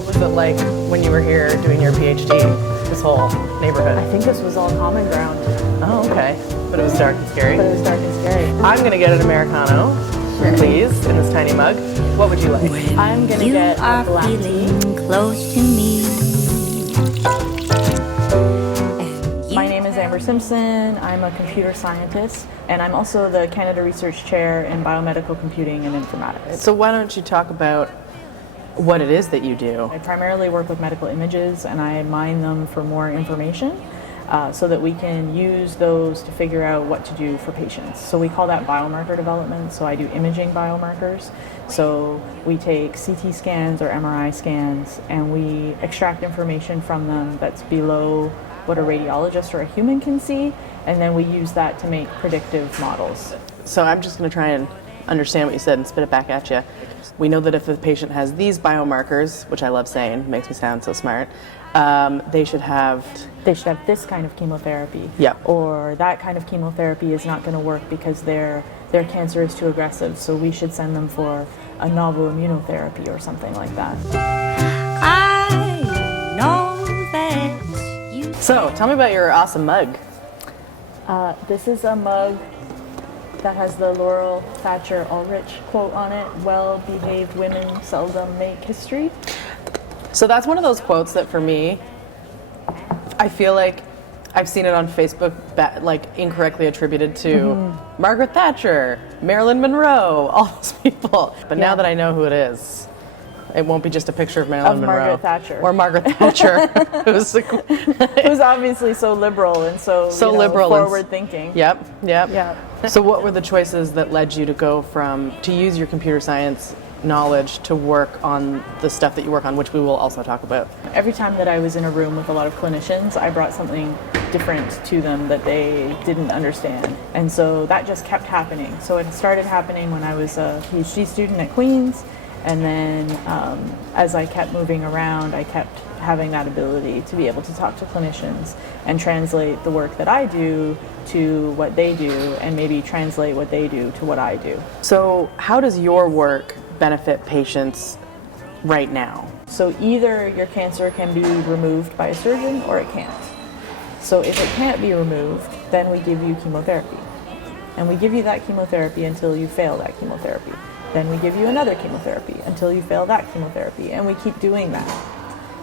What was it like when you were here doing your PhD, this whole neighborhood? I think this was all common ground. Oh, okay. But it was dark and scary? But it was dark and scary. I'm going to get an Americano, please, in this tiny mug. What would you like? I'm going to get a black tea. Close to me. My name is Simpson. I'm a computer scientist, and I'm also the Canada Research Chair in Biomedical Computing and Informatics. So why don't you talk about what it is that you do? I primarily work with medical images, and I mine them for more information so that we can use those to figure out what to do for patients. So we call that biomarker development. So I do imaging biomarkers. So we take CT scans or MRI scans, and we extract information from them that's below what a radiologist or a human can see, and then we use that to make predictive models. So I'm just going to try and understand what you said and spit it back at you. We know that if the patient has these biomarkers, which I love saying, makes me sound so smart, they should have this kind of chemotherapy. Yeah. Or that kind of chemotherapy is not going to work because their cancer is too aggressive, so we should send them for a novel immunotherapy or something like that. I know that. So, tell me about your awesome mug. This is a mug that has the Laurel Thatcher Ulrich quote on it, "Well-behaved women seldom make history." So that's one of those quotes that for me, I feel like I've seen it on Facebook like incorrectly attributed to Margaret Thatcher, Marilyn Monroe, all those people. But now that I know who it is, it won't be just a picture of Marilyn Monroe. Margaret Thatcher. Or Margaret Thatcher. who's obviously so liberal and so liberal forward thinking. Yep. Yeah. So what were the choices that led you to go to use your computer science knowledge to work on the stuff that you work on, which we will also talk about? Every time that I was in a room with a lot of clinicians, I brought something different to them that they didn't understand. And so that just kept happening. So it started happening when I was a PhD student at Queen's. And then as I kept moving around, I kept having that ability to be able to talk to clinicians and translate the work that I do to what they do, and maybe translate what they do to what I do. So how does your work benefit patients right now? So either your cancer can be removed by a surgeon or it can't. So if it can't be removed, then we give you chemotherapy. And we give you that chemotherapy until you fail that chemotherapy. Then we give you another chemotherapy until you fail that chemotherapy, and we keep doing that,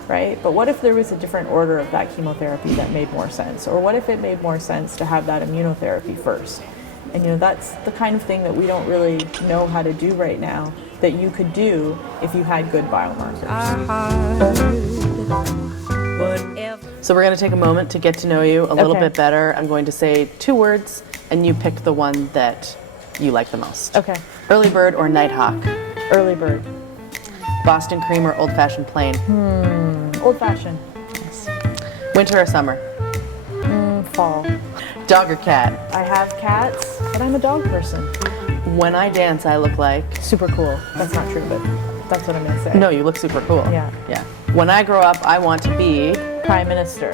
right? But what if there was a different order of that chemotherapy that made more sense? Or what if it made more sense to have that immunotherapy first? And that's the kind of thing that we don't really know how to do right now that you could do if you had good biomarkers. So we're going to take a moment to get to know you a little bit better. I'm going to say 2 words, and you pick the one that you like the most. Okay. Early bird or nighthawk? Early bird. Boston cream or old-fashioned plain? Old-fashioned. Yes. Winter or summer? Fall. Dog or cat? I have cats, but I'm a dog person. When I dance, I look like? Super cool. That's not true, but that's what I'm going to say. No, you look super cool. Yeah. When I grow up, I want to be? Prime Minister.